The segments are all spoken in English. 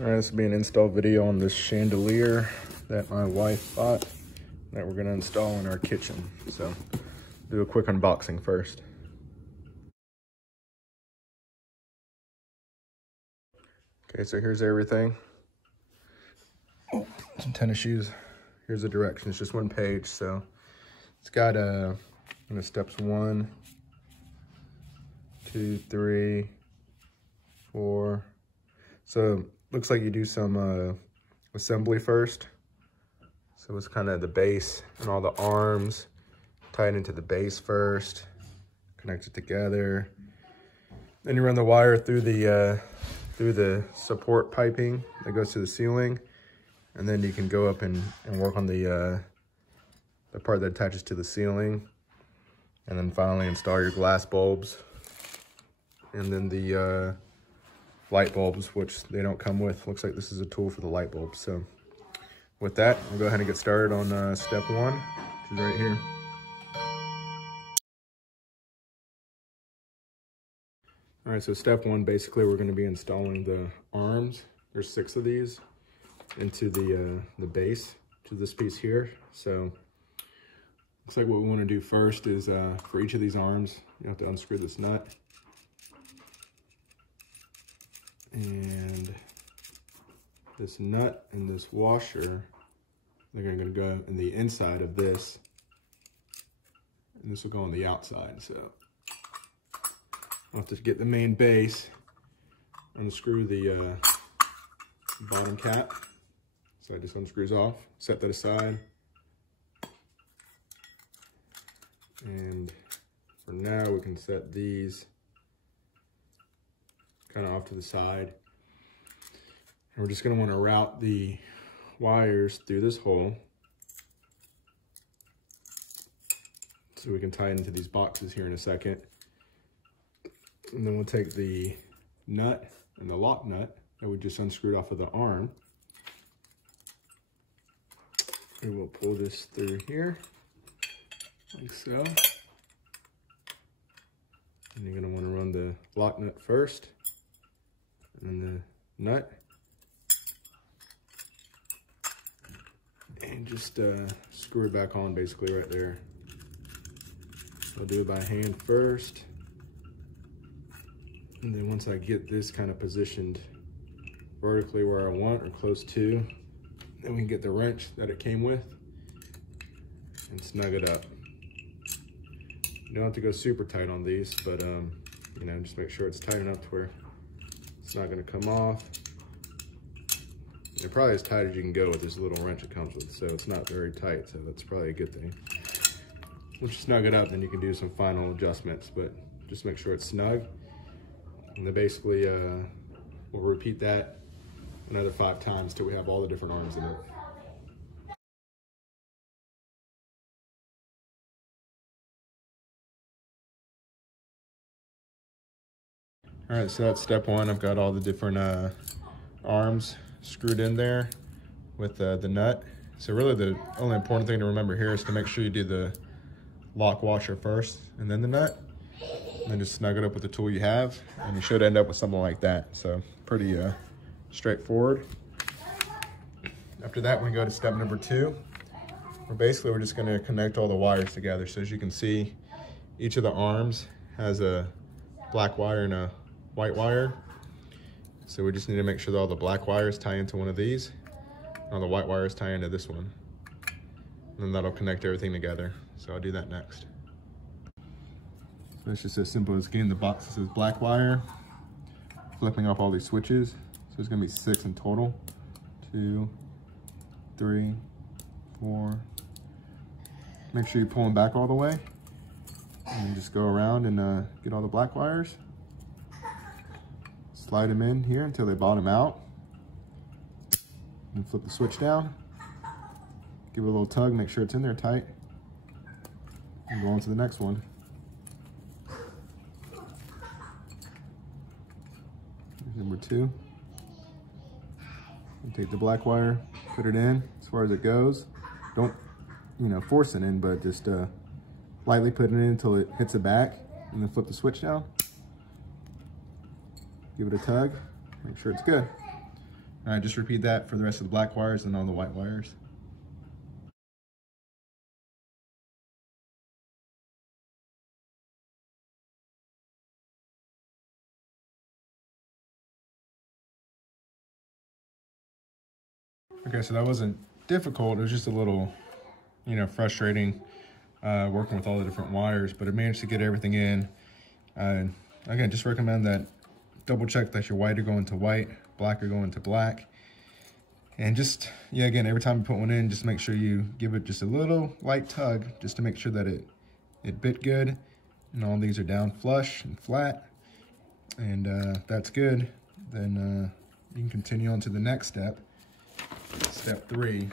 All right, this will be an install video on this chandelier that my wife bought that we're gonna install in our kitchen. So do a quick unboxing first. Okay, so here's everything. Oh, some tennis shoes. Here's the directions, just one page. So it's got steps 1, 2, 3, 4. So looks like you do some assembly first. So it's kind of the base and all the arms tied into the base first, connect it together. Then you run the wire through the support piping that goes to the ceiling, and then you can go up and work on the part that attaches to the ceiling, and then finally install your glass bulbs, and then the light bulbs, which they don't come with. Looks like this is a tool for the light bulbs. So with that, we'll go ahead and get started on step 1, which is right here. All right, so step 1, basically we're going to be installing the arms. There's 6 of these into the base to this piece here. So looks like what we want to do first is for each of these arms, you have to unscrew this nut. And this nut and this washer, they're going to go in the inside of this, and this will go on the outside. So I'll have to get the main base, unscrew the bottom cap. So it just unscrews off, set that aside. And for now, we can set these kind of off to the side. And we're just going to want to route the wires through this hole so we can tie it into these boxes here in a second. And then we'll take the nut and the lock nut that we just unscrewed off of the arm, and we'll pull this through here like so. And you're going to want to run the lock nut first, and then the nut, and just screw it back on basically right there. I'll do it by hand first, and then once I get this kind of positioned vertically where I want or close to, then we can get the wrench that it came with and snug it up. You don't have to go super tight on these, but you know, just make sure it's tight enough to where it's not going to come off. They're probably as tight as you can go with this little wrench it comes with, so it's not very tight, so that's probably a good thing. Once you snug it up, then you can do some final adjustments, but just make sure it's snug. And then basically, we'll repeat that another 5 times till we have all the different arms in it. All right, so that's step 1. I've got all the different arms screwed in there with the nut. So really the only important thing to remember here is to make sure you do the lock washer first and then the nut. And then just snug it up with the tool you have, and you should end up with something like that. So pretty straightforward. After that, we go to step number 2, where basically we're just going to connect all the wires together. So as you can see, each of the arms has a black wire and a white wire. So we just need to make sure that all the black wires tie into one of these, and all the white wires tie into this one. And then that'll connect everything together. So I'll do that next. So it's just as simple as getting the box that says black wire, flipping off all these switches. So there's gonna be 6 in total. 2, 3, 4. Make sure you pull them back all the way. And then just go around and get all the black wires. Slide them in here until they bottom out. And flip the switch down. Give it a little tug, make sure it's in there tight. And go on to the next one. Number 2. And take the black wire, put it in as far as it goes. Don't, you know, force it in, but just lightly put it in until it hits the back, and then flip the switch down. Give it a tug, make sure it's good. All right, just repeat that for the rest of the black wires and all the white wires. Okay, so that wasn't difficult. It was just a little, you know, frustrating working with all the different wires, but I managed to get everything in. Again, just recommend that double check that your white are going to white, black are going to black. And just, yeah, again, every time you put one in, just make sure you give it just a little light tug just to make sure that it bit good. And all these are down flush and flat. And that's good. Then you can continue on to the next step. Step 3.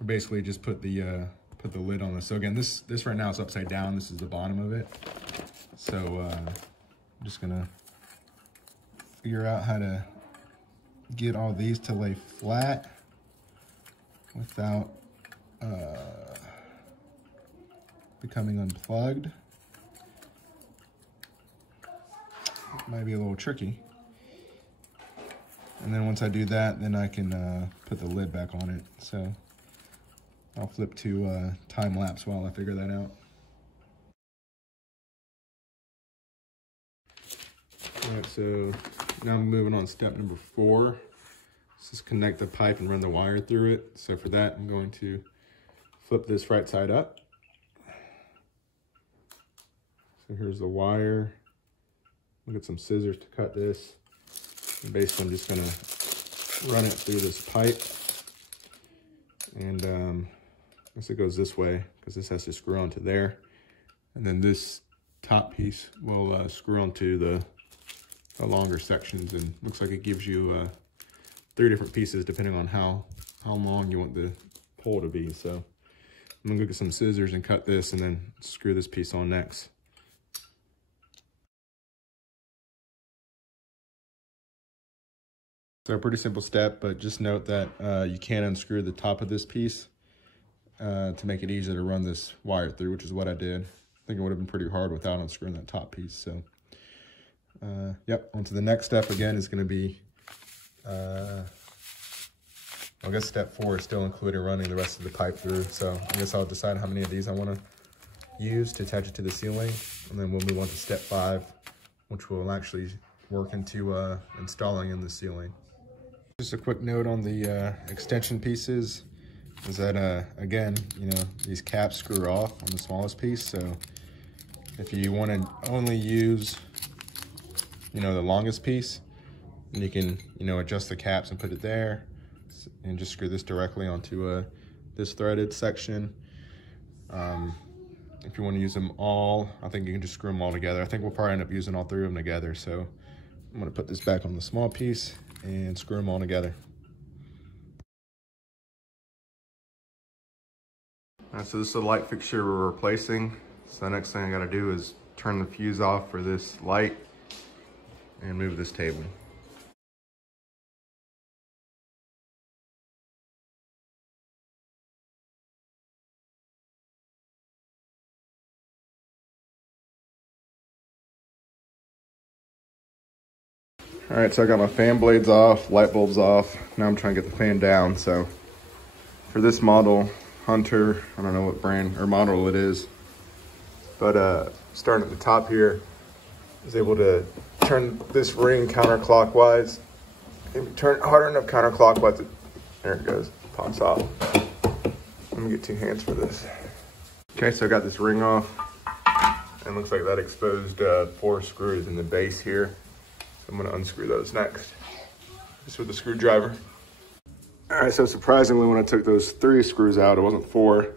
We basically just put the lid on this. So again, this right now is upside down. This is the bottom of it. So I'm just gonna figure out how to get all these to lay flat without becoming unplugged. Might be a little tricky. And then once I do that, then I can put the lid back on it. So I'll flip to time lapse while I figure that out. All right, so now I'm moving on to step number 4. Let's just connect the pipe and run the wire through it. So for that, I'm going to flip this right side up. So here's the wire. I'll get some scissors to cut this. And basically, I'm just gonna run it through this pipe. And I guess it goes this way because this has to screw onto there. And then this top piece will screw onto the longer sections, and looks like it gives you 3 different pieces depending on how long you want the pole to be. So I'm gonna go get some scissors and cut this and then screw this piece on next. So a pretty simple step, but just note that you can unscrew the top of this piece to make it easier to run this wire through, which is what I did. I think it would have been pretty hard without unscrewing that top piece. So yep, on to the next step. Again is going to be, I guess step 4 is still including running the rest of the pipe through. So I guess I'll decide how many of these I want to use to attach it to the ceiling. And then we'll move on to step 5, which will actually work into installing in the ceiling. Just a quick note on the extension pieces is that, again, you know, these caps screw off on the smallest piece. So if you want to only use, you know, the longest piece, then you can, you know, adjust the caps and put it there and just screw this directly onto this threaded section. If you want to use them all, I think you can just screw them all together. I think we'll probably end up using all 3 of them together. So I'm going to put this back on the small piece and screw them all together. All right, so this is the light fixture we're replacing. So the next thing I got to do is turn the fuse off for this light and move this table. All right, so I got my fan blades off, light bulbs off. Now I'm trying to get the fan down. So for this model, Hunter, I don't know what brand or model it is, but starting at the top here, I was able to turn this ring counterclockwise. And turn it hard enough counterclockwise. There it goes, pops off. Let me get 2 hands for this. Okay, so I got this ring off, and looks like that exposed 4 screws in the base here. I'm gonna unscrew those next, just with the screwdriver. All right, so surprisingly, when I took those 3 screws out, it wasn't 4.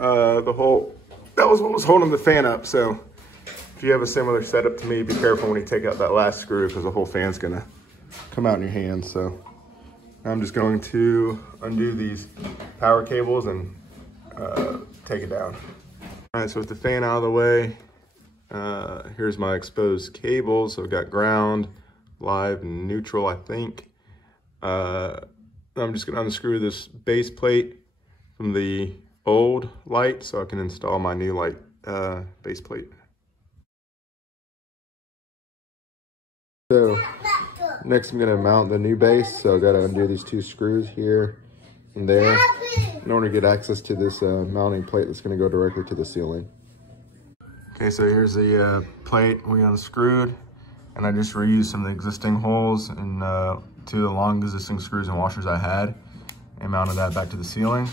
That was what was holding the fan up. So if you have a similar setup to me, be careful when you take out that last screw because the whole fan's gonna come out in your hand. So I'm just going to undo these power cables and take it down. All right, so with the fan out of the way, here's my exposed cables. So I've got ground, live, and neutral, I think. I'm just gonna unscrew this base plate from the old light so I can install my new light base plate. So Next, I'm gonna mount the new base. So I gotta undo these 2 screws here and there in order to get access to this mounting plate that's gonna go directly to the ceiling. Okay, so here's the plate we unscrewed, and I just reused some of the existing holes and 2 of the long existing screws and washers I had and mounted that back to the ceiling.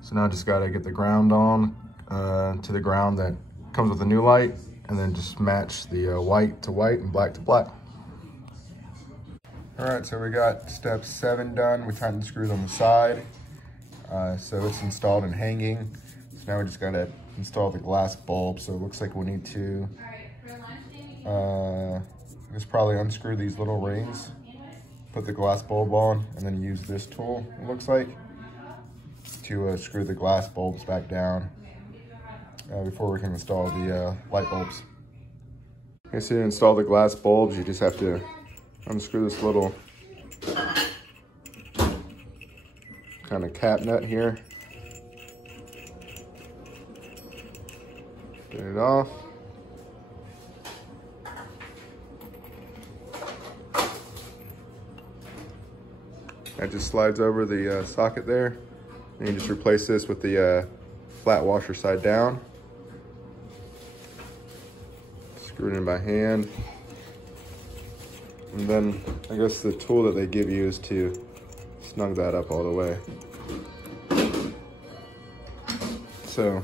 So now I just gotta get the ground on to the ground that comes with the new light, and then just match the white to white and black to black. All right, so we got step 7 done. We tightened the screws on the side. So it's installed and hanging. So now we just gotta install the glass bulb. So it looks like we need to just probably unscrew these little rings, put the glass bulb on, and then use this tool, it looks like, to screw the glass bulbs back down before we can install the light bulbs. Okay, so to install the glass bulbs, you just have to unscrew this little kind of cap nut here. Get it off. That just slides over the socket there. And you just replace this with the flat washer side down. Screw it in by hand. And then I guess the tool that they give you is to snug that up all the way. So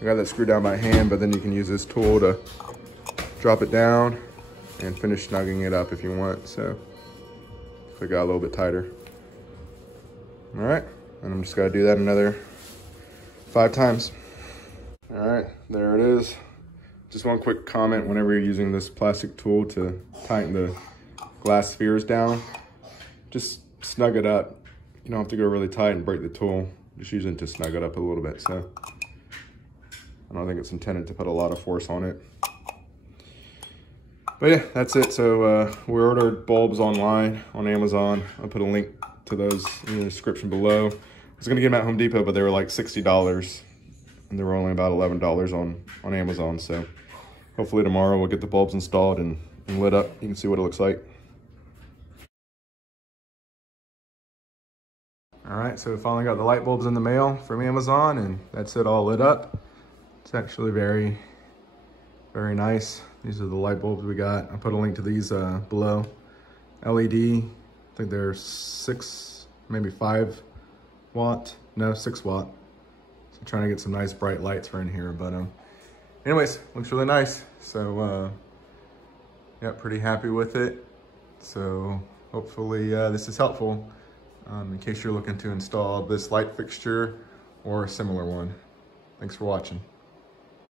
I got that screwed down by hand, but then you can use this tool to drop it down and finish snugging it up if you want. So if it got a little bit tighter. All right, and I'm just gonna do that another 5 times. All right, there it is. Just one quick comment: whenever you're using this plastic tool to tighten the glass spheres down, just snug it up. You don't have to go really tight and break the tool. Just using it to snug it up a little bit. So I don't think it's intended to put a lot of force on it. But yeah, that's it. So we ordered bulbs online on Amazon. I'll put a link to those in the description below. I was gonna get them at Home Depot, but they were like $60, and they were only about $11 on Amazon. So hopefully tomorrow we'll get the bulbs installed and lit up. You can see what it looks like. All right, so we finally got the light bulbs in the mail from Amazon, and that's it, all lit up. It's actually very, very nice. These are the light bulbs we got. I'll put a link to these below. LED, I think they're 6, maybe 5 watt. No, 6 watt. So trying to get some nice bright lights for in here, but anyways, looks really nice. So yeah, pretty happy with it. So hopefully this is helpful in case you're looking to install this light fixture or a similar one. Thanks for watching.